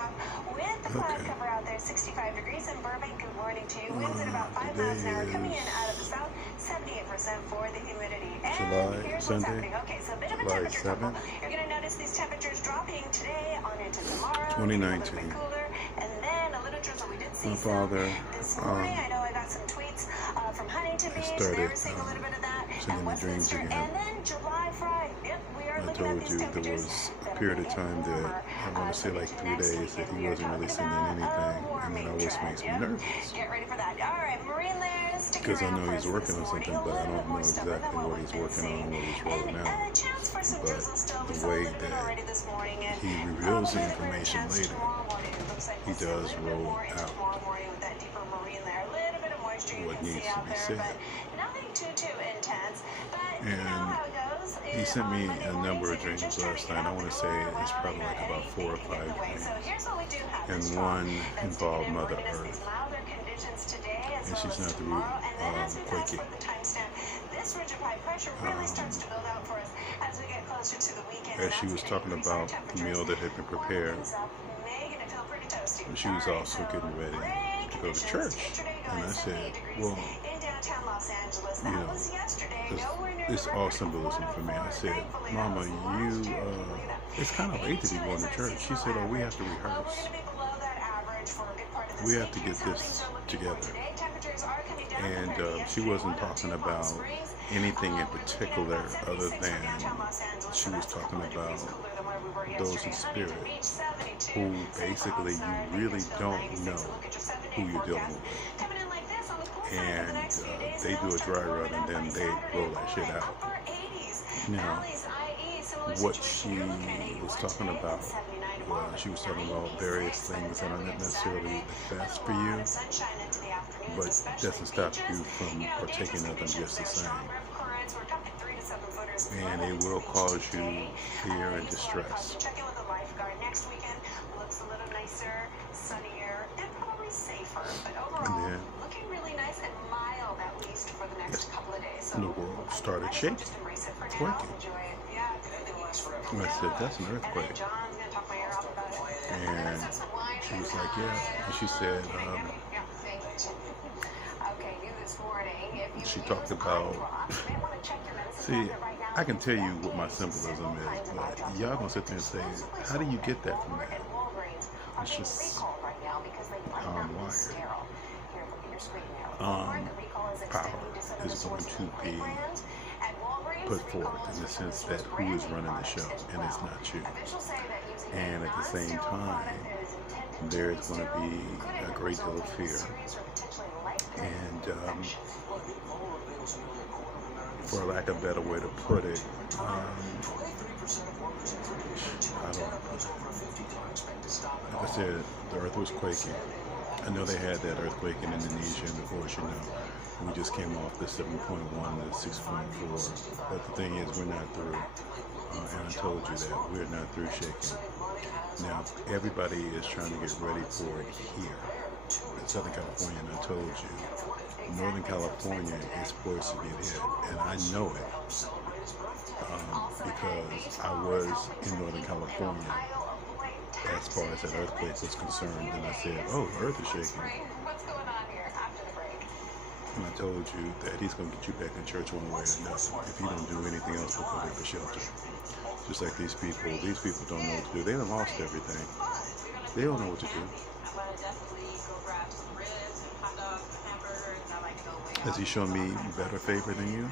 o'clock with the cloud cover out there, 65 degrees in Burbank. Good morning to you. Winds at about 5 Today miles an hour coming in is out of the south, 78% for the humidity. And July, here's what's Sunday, happening. Okay, so a bit of a July temperature tumble. 7th, You're going to notice these temperatures dropping today on into tomorrow. 2019. A little bit cooler, and then a little drizzle. We did see My some father this morning. I know I got some tweets from Huntington Beach. started They were seeing a little bit of that. singing the dreams Westminster. again. And then July Friday. Yep, we are I looking at told these you there temperatures was a that are period of gonna get time that warmer, I want to say like 3 days that he wasn't really sending anything, and that always makes me nervous. Get ready for that. All right, Marine Layers, stick Because I around know for he's us working this on something, morning. but I A little don't bit know more stubborn exactly than what we've he's been working on, seeing. what he's rolling And out. a chance for some But drizzle still. We the saw a way little bit that already this morning, and he reveals the probably a greater information chance later, tomorrow morning. It looks like he we'll see a does little bit roll more into out tomorrow morning with that deeper marine layer. A little bit of moisture you what can needs see to out be there, said. but nothing too intense. But you know And how it goes. he sent me On Monday a mornings, number of if you're dreams just trying to last get night. I out want the to say door, it's well, probably like about 4 or 5 anything can get in the way. So dreams. here's what we do have And this one that's involved digging in, Mother bringing us these Earth. milder conditions today as And well she's as not to be tomorrow. And then as we pass quaky. for the timestamp, this ridge of high pressure really starts to build out for us as we get closer to the weekend. As she was talking about the meal that had been prepared, and she was also getting ready to go to church. And I said, well, you know, it's all symbolism for me. I said, Mama, it's kind of late to be going to church. She said, oh, we have to rehearse. We have to get this together. And she wasn't talking about anything in particular other than she was talking about those in spirit who basically you really don't know who you're dealing with. And they do a dry run and then they roll that shit out. Now, what she was talking about was she was talking about various things that are not necessarily the best for you, but it doesn't stop you from partaking of them just the same. And it will cause you fear and distress. Check in with the lifeguard next weekend. Looks a little nicer, sunnier, and probably safer. But overall, looking really nice and mild at least for the next couple of days. So the world started shaking, quaking. And I said, that's an earthquake. And she was like, yeah. And she said, she talked about, see, I can tell you what my symbolism is, but y'all gonna sit there and say, how do you get that from that? It's just wired. Power is going to be put forth in the sense that who is running the show, and it's not you. And at the same time, there is going to be a great deal of fear. And for lack of a better way to put it, I don't know. Like I said, the earth was quaking. I know they had that earthquake in Indonesia, and of course, you know, we just came off the 7.1 to 6.4. But the thing is, we're not through. And I told you that we're not through shaking. Now, everybody is trying to get ready for it here in Southern California, and I told you, Northern California is poised to get hit, and I know it because I was in Northern California as far as that earthquake was concerned, and I said, oh, the earth is shaking. And I told you that he's going to get you back in church one way or another. If you don't do anything else but go there for shelter. Just like these people don't know what to do. They done lost everything. They don't know what to do. Has he shown me better favor than you?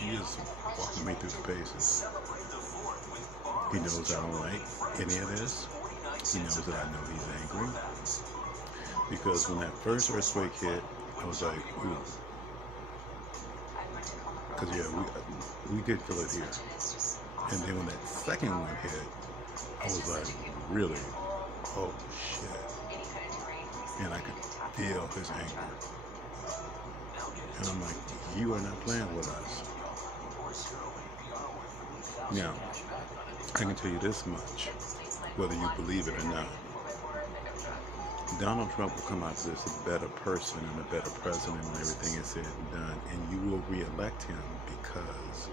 He is walking me through the paces. He knows I don't like any of this. He knows that I know he's angry. Because when that first earthquake hit, I was like, ooh. Because, yeah, we did feel it here. And then when that second one hit, I was like, really? Oh, shit. And I could feel his anger. And I'm like, you are not playing with us. Now, I can tell you this much, whether you believe it or not. Donald Trump will come out of this a better person and a better president when everything is said and done, and you will re-elect him because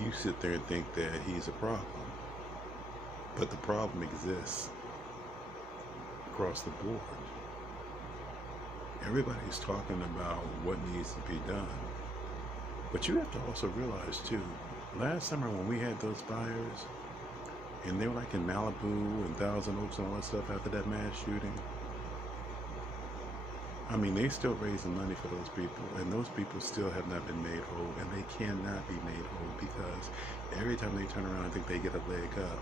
you sit there and think that he's a problem. But the problem exists across the board. Everybody's talking about what needs to be done. But you have to also realize too, last summer when we had those fires, and they were like in Malibu and Thousand Oaks and all that stuff after that mass shooting, I mean, they still raising money for those people, and those people still have not been made whole, and they cannot be made whole because every time they turn around and think they get a leg up,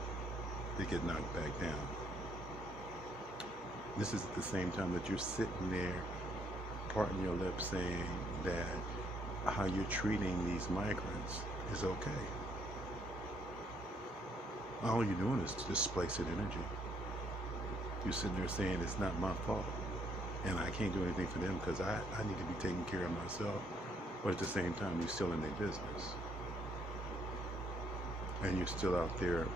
they get knocked back down. This is at the same time that you're sitting there, parting your lips, saying that how you're treating these migrants is okay. All you're doing is displacing energy. You're sitting there saying it's not my fault, and I can't do anything for them because I need to be taking care of myself. But at the same time, you're still in their business. And you're still out there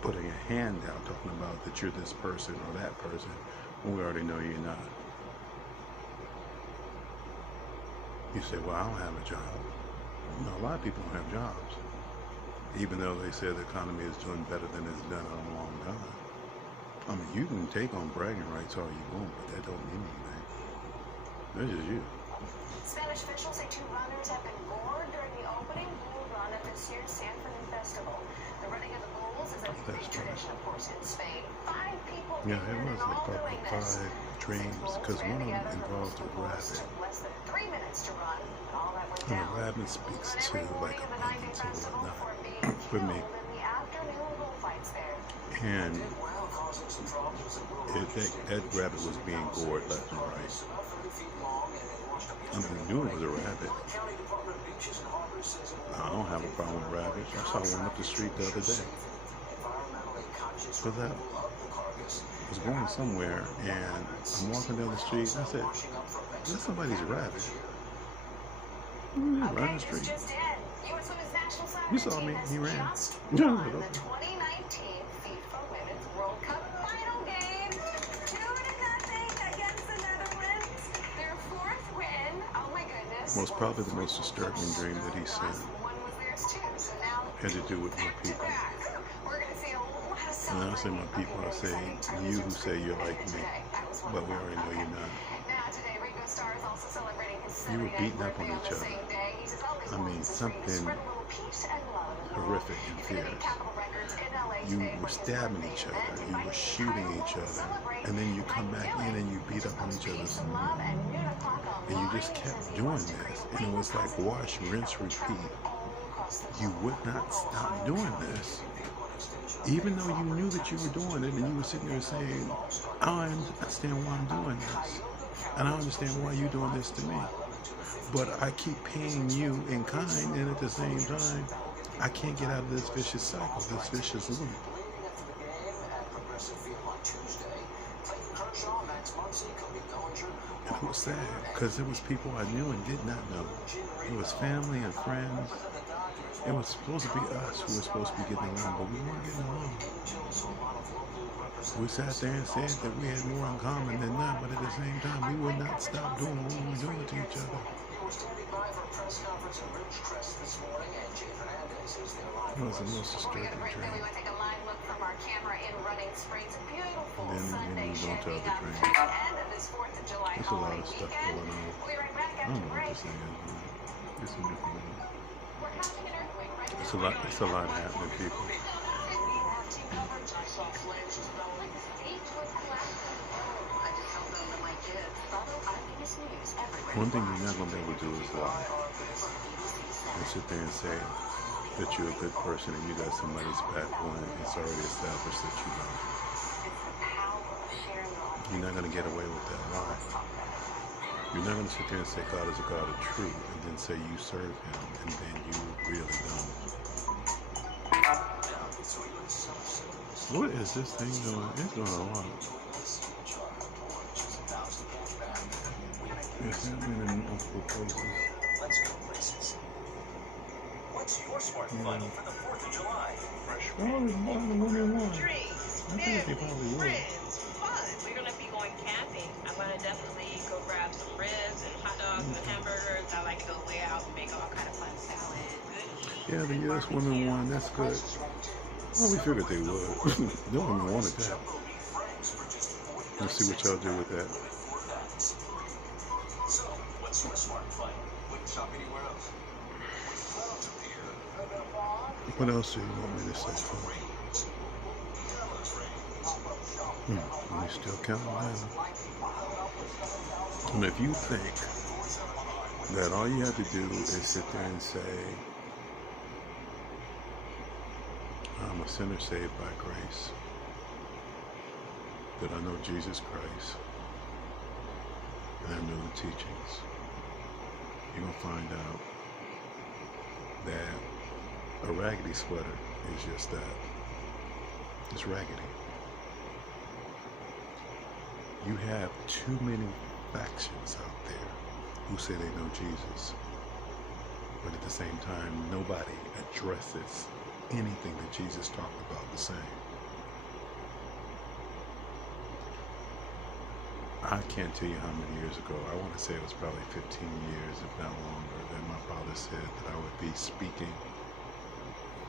putting a hand out, talking about that you're this person or that person, when we already know you're not. You say, well, I don't have a job. You know, a lot of people don't have jobs, even though they say the economy is doing better than it's done in a long time. I mean, you can take on bragging rights all you want, but that don't mean anything. That's just you. Spanish officials say 2 runners have been gored during the opening bull run at this year's San Fermin Festival. The running of the bulls is a big tradition, of course, in Spain. 5 people Yeah, it was like probably 5 trains, because one of them involved a rabbit. Less than 3 minutes to run, and all that went And down. a rabbit speaks to like abundance or whatnot for me. And that rabbit was being gored left and right. I mean, I knew it was a rabbit. I don't have a problem with rabbits. I saw one up the street the other day. Because I was going somewhere and I'm walking down the street and I said, that's somebody's rabbit. Right on the street. You saw me, he ran. The 2019 FIFA Women's World Cup final game, 2-0 against the Netherlands. Their 4th win. Oh my goodness. Most probably the most disturbing dream that he said had to do with my people. And I say my people, I say you who say you're like me, but we already know you're not. You were beating up on each other. I mean, something horrific and fierce. You were stabbing each other, you were shooting each other, and then you come back in and you beat up on each other some more. And you just kept doing this, and it was like wash, rinse, repeat. You would not stop doing this, even though you knew that you were doing it, and you were sitting there saying, I understand why I'm doing this, and I understand why you're doing this to me. But I keep paying you in kind, and at the same time, I can't get out of this vicious cycle, this vicious loop. And it was sad, because it was people I knew and did not know. It was family and friends. It was supposed to be us who were supposed to be getting along, but we weren't getting along. We sat there and said that we had more in common than not, but at the same time, we would not stop doing what we were doing to each other. It was the most disturbing dream. And then we moved on to other dreams. There's a lot of stuff going on. I don't know what to say. It's a different one. It's a lot happening, people. One thing you're not going to be able to do is lie and sit there and say that you're a good person and you got somebody's back when it's already established that you don't. You're not going to get away with that lie. You're not going to sit there and say God is a God of truth and then say you serve him and then you really don't. What is this thing doing? It's doing a lot. It's happening in multiple places. Let's go places. What's your smart fun for the 4th of July? Fresh Drinks, family, friends, fun. We're going to be going camping. I'm going to definitely go grab some ribs and hot dogs and hamburgers. I like to go way out and make all kind of fun salads. Yeah, the U.S. women won. That's good. Well, we figured they would. No one wanted that. Let's see what y'all do with that. So, what's your smart fight? Wouldn't shop anywhere else. When clouds appear, What else do you want me to say? We still counting down. And if you think that all you have to do is sit there and say, I'm a sinner saved by grace, that I know Jesus Christ, and I know the teachings, you're going to find out that a raggedy sweater is just that. It's raggedy. You have too many factions out there who say they know Jesus, but at the same time, nobody addresses anything that Jesus talked about the same. I can't tell you how many years ago, I want to say it was probably 15 years, if not longer, that my father said that I would be speaking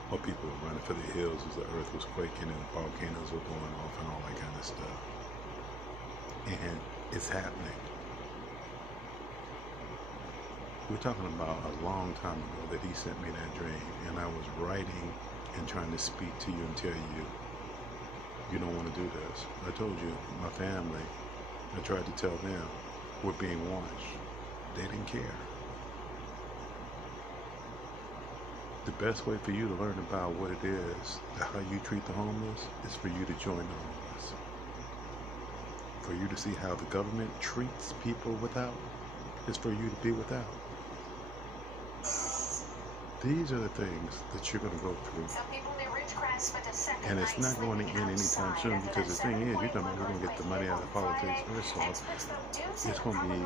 while people were running for the hills as the earth was quaking and volcanoes were going off and all that kind of stuff. And it's happening. We're talking about a long time ago that he sent me that dream, and I was writing and trying to speak to you and tell you, you don't want to do this. I told you, my family, I tried to tell them, we're being watched. They didn't care. The best way for you to learn about what it is, how you treat the homeless, is for you to join the homeless. For you to see how the government treats people without, is for you to be without. These are the things that you're going to go through. And it's not going to end anytime soon, because the thing is, you're talking about we're going to get the money out of politics. First off, it's going to be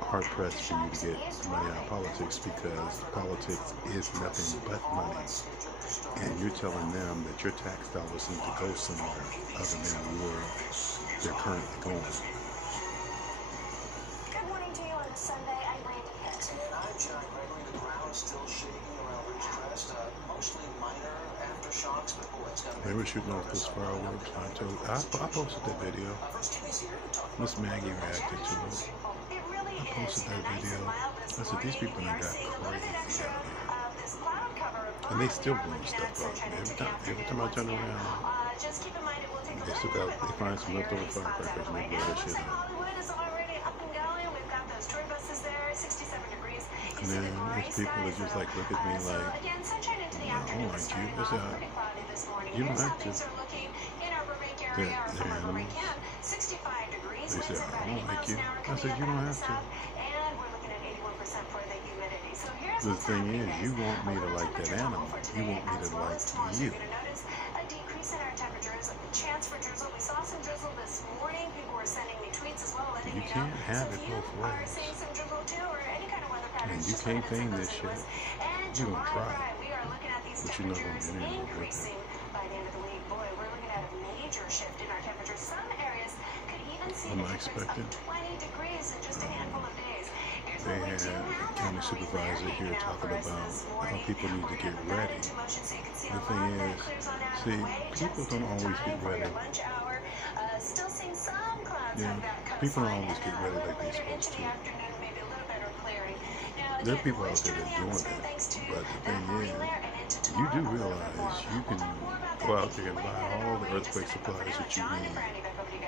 hard pressed for you to get money out of politics, because politics is nothing but money. And you're telling them that your tax dollars need to go somewhere other than where they're currently going. Good morning to you on this Sunday. I'm Randy Pitt. And I'm John Gregory. The ground is still shaking around Ridgecrest. Mostly minor aftershocks, but boy, it's got to be. They were shooting off those fireworks. I posted that video. Miss Maggie reacted to it. I posted that video. I said, these people done got crazy out here. And they still blowing stuff up. Every time I turn around, they still got, they find some leftover firecrackers and they blow that shit up. And then there's people that just like look at me like, I don't like you. I said, you don't have to. They're animals. They said, I don't like you. I said, you don't have to. The thing is, you want me to like that animal. You want me to like you. You can't have it both ways. And you can't feign this shit. You're going to try, but you're not going to get anywhere with it. Am I expecting? They had a county supervisor here talking about how people need to get ready. The thing is, see, people don't always get ready. Yeah, people don't always get ready like they're supposed to. There are people out there that are doing that, but the thing is, you do realize you can go out there and buy all the earthquake supplies that you need,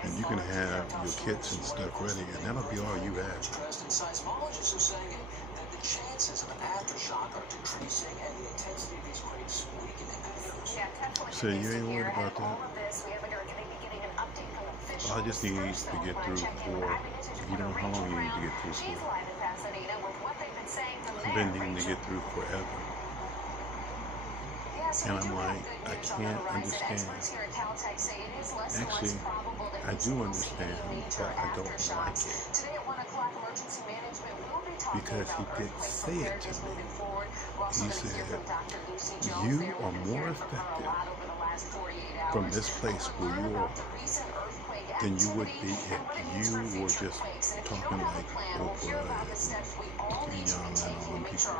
and you can have your kits and stuff ready, and that'll be all you have. Seismologists are saying that the chances of an aftershock are decreasing and the intensity of these quakes weakening. So you ain't worried about that? I just need to get through for, you know how long you need to get through for. I've been needing to get through forever. And I'm like, I can't understand. Actually, I do understand, but I don't like it. Because he did say it to me. He said, you are more effective from this place where you are than you would be if you were just talking like Oprah and Young and all them people.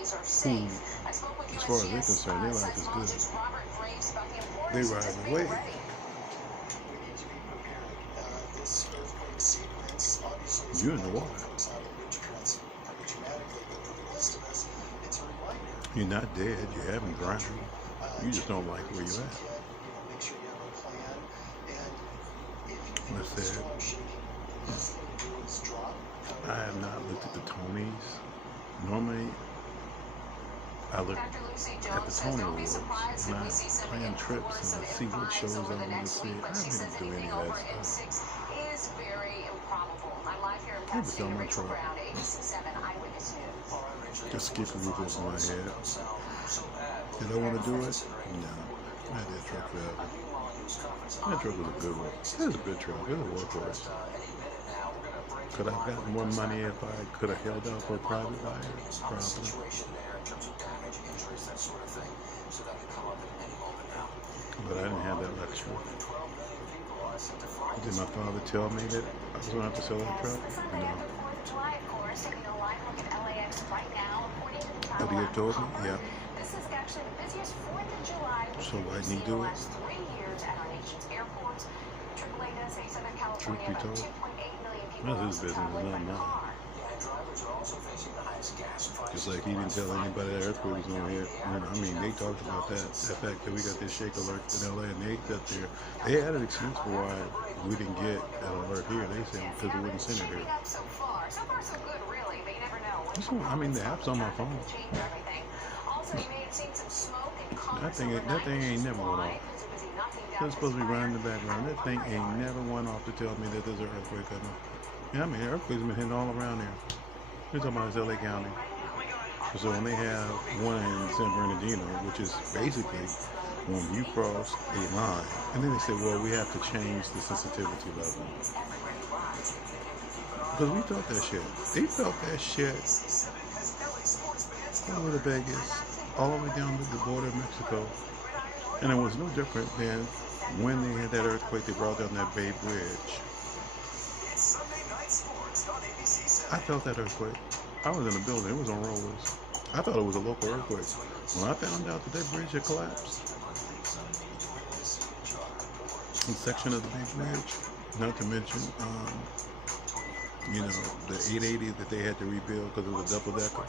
families are who, safe. I spoke with as far as they're USGS concerned, their life is good. seismologist Robert Graves about the They importance of ride just away. being ready. We need to be prepared. This earthquake sequence obviously is You're in the water. folks out of Ridgecrest pretty dramatically, but for the rest of us, it's a reminder. You're not dead. You haven't drowned. You just don't like where you're at. Make sure you have a plan. And if you I think the said, storm shaking, the best thing to do is drop. I have not looked at the Tonys. Normally, I look Dr. Lucy at the Jones says Tony don't be Awards, surprised and if I we see some plan trips influence and of see what M5s shows I over the want to next see. week, I but she says didn't do any anything of over that M6 stuff. is very improbable. I'm live here in Maybe it's on Pasadena. my Rachel truck. Brown, ABC7 Eyewitness News. All right, Rachel, Just skip a roof over my head. so bad. Did I want to do it? No. I had that truck forever. That truck was a good one. It was a good truck. It was a workhorse. Could I have gotten more money if I could have held out for a private buyer? Probably. But I didn't have that luxury. Did my father tell me that I was going to have to sell that truck? No. Oh, he had told me? Yeah. This is actually the busiest 4th of July So why didn't he we've do seen in the it? last 3 years at our nation's airports. AAA does say Southern Truth California, be about told, 2.8 million people that's his lost business, traveling not by mine. car. Just like he didn't tell anybody that earthquake was going to hit. And I mean, they talked about that. The fact that we got this shake alert in LA and they got there. They had an excuse for why we didn't get an alert here. They said because it wasn't sent here. So far so good, really, but you never know. I mean, the app's on my phone. Change everything. Also, you may have seen some smoke and That thing ain't never went off. It's supposed to be running in the background. That thing ain't never went off to tell me that there's an earthquake coming. Yeah, I mean, earthquakes have been hitting all around there. We're talking about LA County. So when they have one in San Bernardino, which is basically when you cross a line, and then they say, well, we have to change the sensitivity level. Because we felt that shit. They felt that shit all over Vegas, all the way down to the border of Mexico. And it was no different than when they had that earthquake, they brought down that Bay Bridge. I felt that earthquake. I was in the building. It was on rollers. I thought it was a local earthquake. When I found out that that bridge had collapsed, a section of the Bay Bridge, not to mention, you know, the 880 that they had to rebuild because it was a double-decker.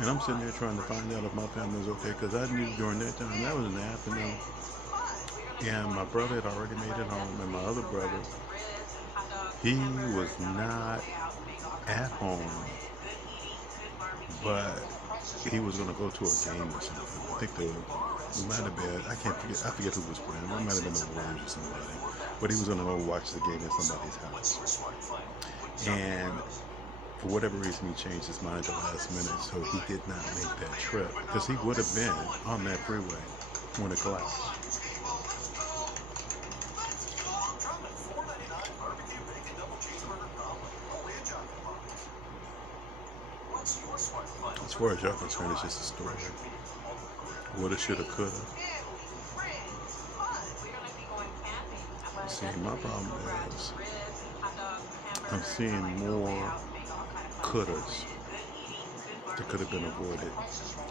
And I'm sitting there trying to find out if my family was okay because I knew during that time, that was in the afternoon. And my brother had already made it home, and my other brother, he was not at home, but he was going to go to a game or something. I think it might have been, I forget who was playing. It might have been the Warriors or somebody. But he was going to go watch the game at somebody's house. And for whatever reason, he changed his mind at the last minute, so he did not make that trip. Because he would have been on that freeway when it collapsed. As far as y'all concerned, it's just a story. Woulda, shoulda, coulda. See, my problem is I'm seeing more couldas that could have been avoided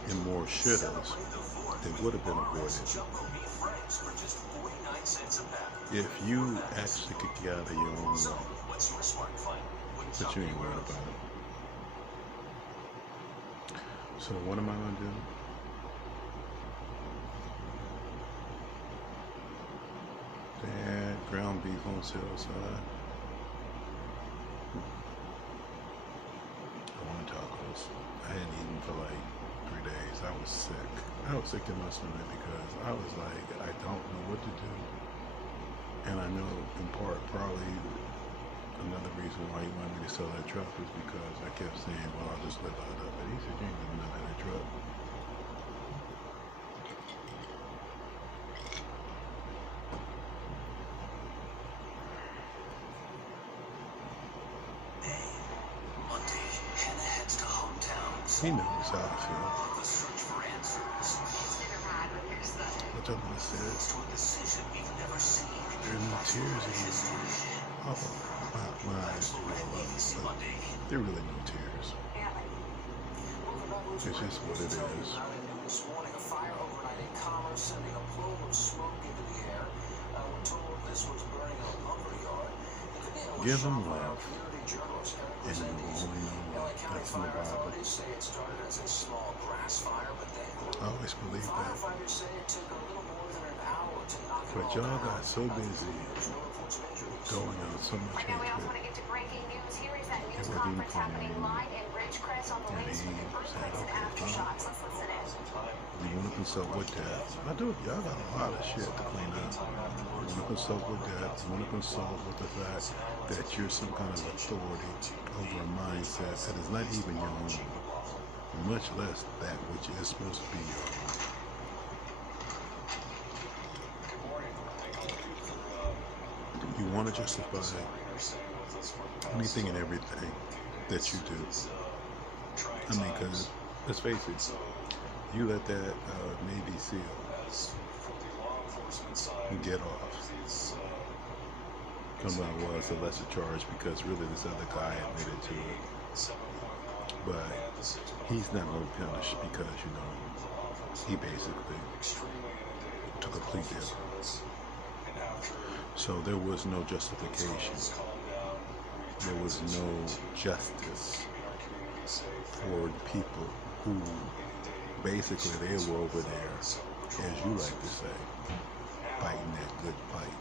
and more shouldas that would have been avoided if you actually could get out of your own way. But you ain't worried about it. So what am I going to do? They had ground beef on sale side. I want tacos. I hadn't eaten for like 3 days. I was sick. I was sick to my stomach because I was like, I don't know what to do. And I know in part probably another reason why he wanted me to sell that truck was because I kept saying, well, I'll just live out of it. He said, you ain't living out of that truck. He knows how I feel. What I'm going to say is, there are no tears in your eyes. Oh, my eyes are well up, but there are really no tears. Crews It's just what it is. out at noon this morning. A fire overnight in Commerce, sending a plume of smoke into the air. We're told this was burning in a lumber yard. The video was Give shot them by our love, community journalist Eric and you Rezendes. will only know LA love. County That's in the fire Bible. authorities say it started as a small grass fire, but then grew. I always believe that. Firefighters say it took a little more than an hour to knock it But all y'all down. got so busy There's no reports of injuries. going out so much Right now, we also want hatred. to get to breaking news. Here is that news It wasn't conference even happening live in Ridgecrest on the And latest he with the said, earthquakes and okay, fine. aftershocks. Let's listen in. You want to consult with that? I do. Y'all got a lot of shit to clean up. You want to consult with that. You want to consult with the fact that you're some kind of authority over a mindset that is not even your own, much less that which is supposed to be your own. You want to justify anything and everything that you do. I mean, because let's face it, you let that Navy SEAL get off. Come on, well, it's a lesser charge because really this other guy admitted to it. But he's not going to punish because, you know, he basically took a plea deal. So there was no justification. There was no justice for people who basically they were over there, as you like to say, fighting that good fight.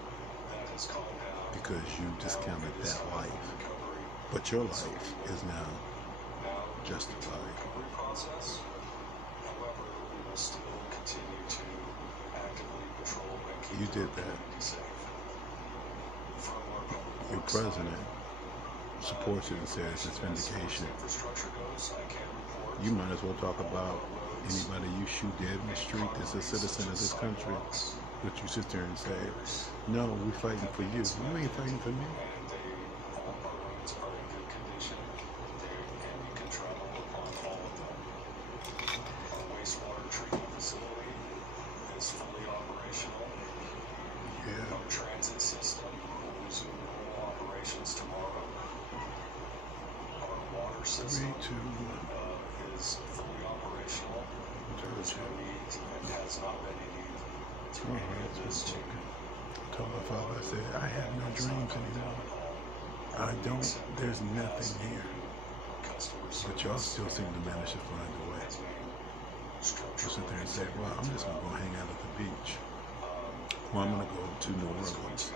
Because you discounted that life. But your life is now justified. You did that. Your president supports it and says it's vindication. You might as well talk about anybody you shoot dead in the street that's a citizen of this country. But you sit there and say, no, we're fighting for you. You ain't fighting for me. Yeah. Transit system will resume normal operations tomorrow. Our water system is fully operational. There's no need and has not been any need to renew this to I told my father, I said, I have no dreams anymore. I don't, there's nothing here. But y'all still seem to manage to find a way. You sit there and say, well, I'm just going to go hang out at the beach. Well, I'm going to go to New Orleans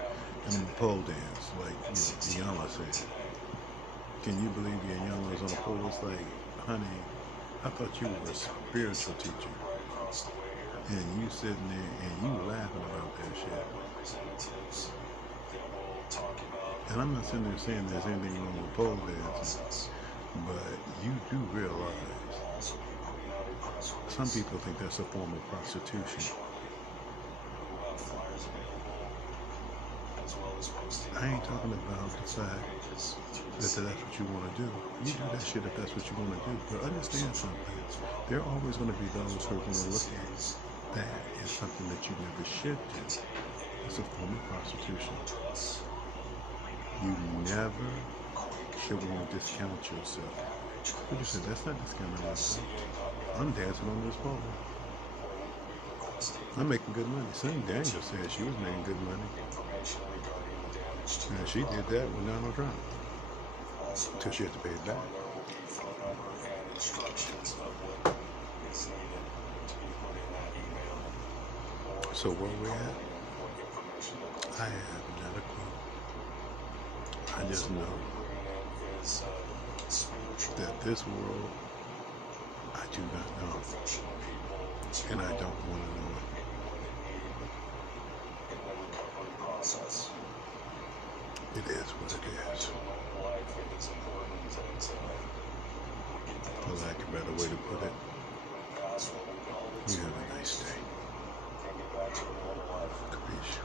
and I'm going to pole dance like, you know, Iyanla said. Can you believe Iyanla was on a pole? It's like, honey, I thought you were a spiritual teacher. And you sitting there and you laughing about that shit. And I'm not sitting there saying there's anything wrong with pole dancing, but you do realize some people think that's a form of prostitution. I ain't talking about the fact that that's what you want to do. You do that shit if that's what you want to do. But understand something. There are always going to be those who are going to look at that as something that you never should do. It's a form of prostitution. You never should want to discount yourself. What you said, that's not discounting myself. I'm dancing on this pole. I'm making good money. Sonny Daniel said she was making good money. And she did that with Donald Trump. Until she had to pay it back. So where we at? I have not a clue. I just know that this world, I do not know. And I don't want to know it. It is what it is. For lack of a better way to put it, you have a nice day. Capiche?